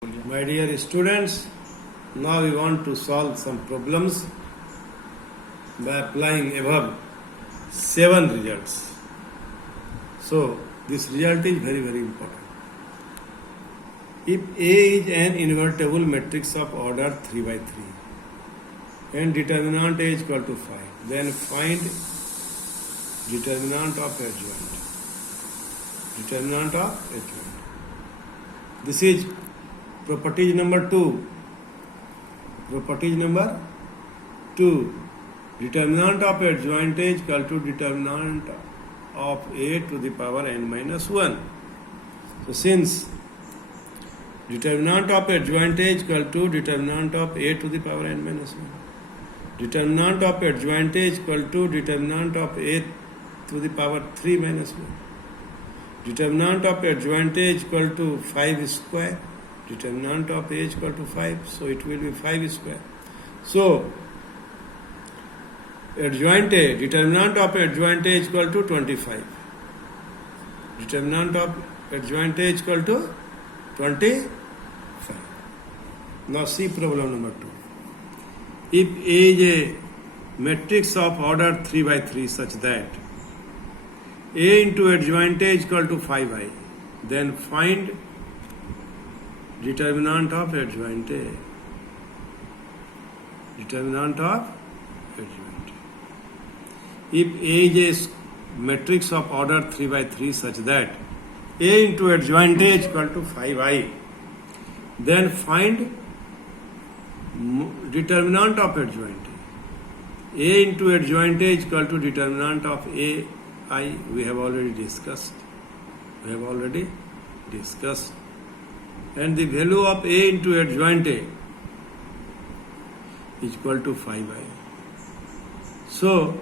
My dear students, now we want to solve some problems by applying above 7 results. So, this result is very, very important. If A is an invertible matrix of order 3 by 3 and determinant A is equal to 5, then find determinant of adjoint. Determinant of adjoint. This is property number 2. Property number 2. Determinant of adjoint is equal to determinant of A to the power n minus 1. So since determinant of adjoint is equal to determinant of A to the power n minus 1. Determinant of adjoint is equal to determinant of A to the power 3 minus 1. Determinant of adjoint is equal to 5 square. Determinant of A is equal to 5, so it will be 5 square. So, adjoint A, determinant of adjoint A is equal to 25. Determinant of adjoint A is equal to 25. Now see problem number 2. If A is a matrix of order 3 by 3 such that A into adjoint A is equal to 5i, then find determinant of adjoint A. Determinant of adjoint A. If A is a matrix of order 3 by 3 such that A into adjoint A is equal to 5i, then find determinant of adjoint A. A into adjoint A is equal to determinant of AI. We have already discussed. And the value of A into adjoint A is equal to 5i. So,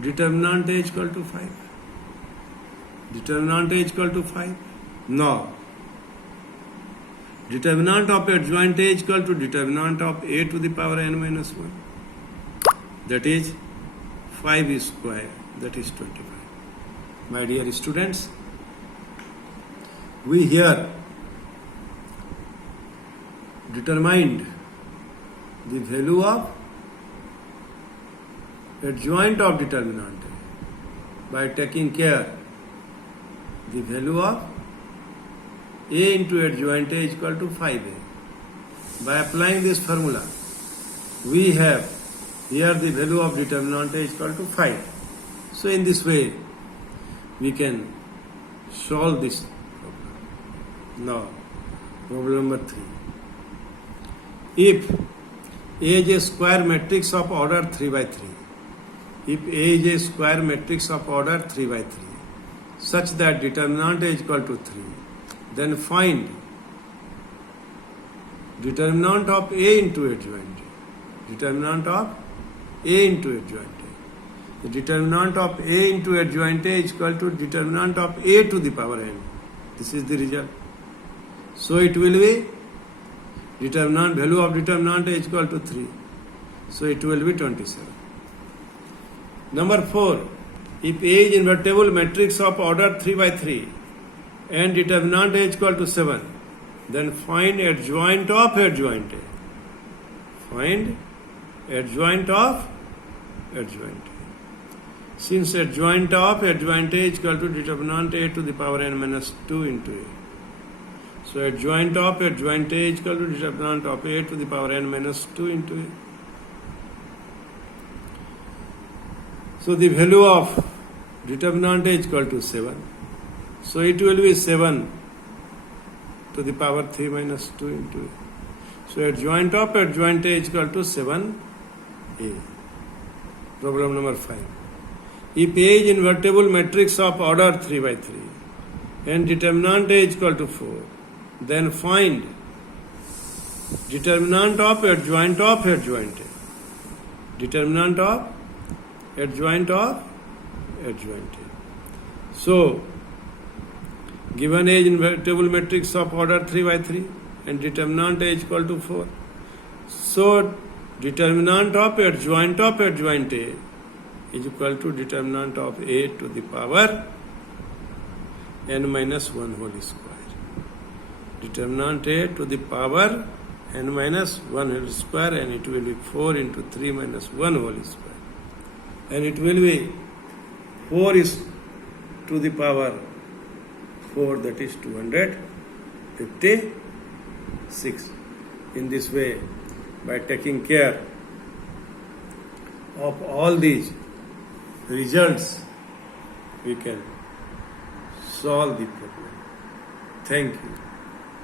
determinant A is equal to 5. Determinant A is equal to 5. Now, determinant of adjoint A is equal to determinant of A to the power n minus 1. That is 5 square. That is 25. My dear students, we here determined the value of adjoint of determinant by taking care the value of A into adjoint A is equal to 5a. By applying this formula, we have here the value of determinant A is equal to 5. So in this way, we can solve this problem. Now, problem number 3. If A is a square matrix of order 3 by 3, if A is a square matrix of order 3 by 3, such that determinant is equal to 3, then find determinant of A into adjoint A. Determinant of A into adjoint A. The determinant of A into adjoint A is equal to determinant of A to the power n. This is the result. So it will be determinant, value of determinant A is equal to 3. So it will be 27. Number 4. If A is invertible matrix of order 3 by 3 and determinant A is equal to 7, then find adjoint of adjoint A. Find adjoint of adjoint A. Since adjoint of adjoint A is equal to determinant A to the power n minus 2 into A. So adjoint of adjoint A is equal to determinant of A to the power n minus 2 into A. So the value of determinant A is equal to 7. So it will be 7 to the power 3 minus 2 into A. So adjoint of adjoint A is equal to 7a. Problem number 5. If A is invertible matrix of order 3 by 3 and determinant A is equal to 4, then find determinant of adjoint A. Determinant of adjoint A. So, given A is invertible matrix of order 3 by 3 and determinant A is equal to 4. So, determinant of adjoint A is equal to determinant of A to the power n minus 1 whole square. determinant A to the power n minus 1 whole square, and it will be 4 into 3 minus 1 whole square. And it will be 4 is to the power 4, that is 256. In this way, by taking care of all these results, we can solve the problem. Thank you.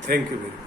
Thank you very much.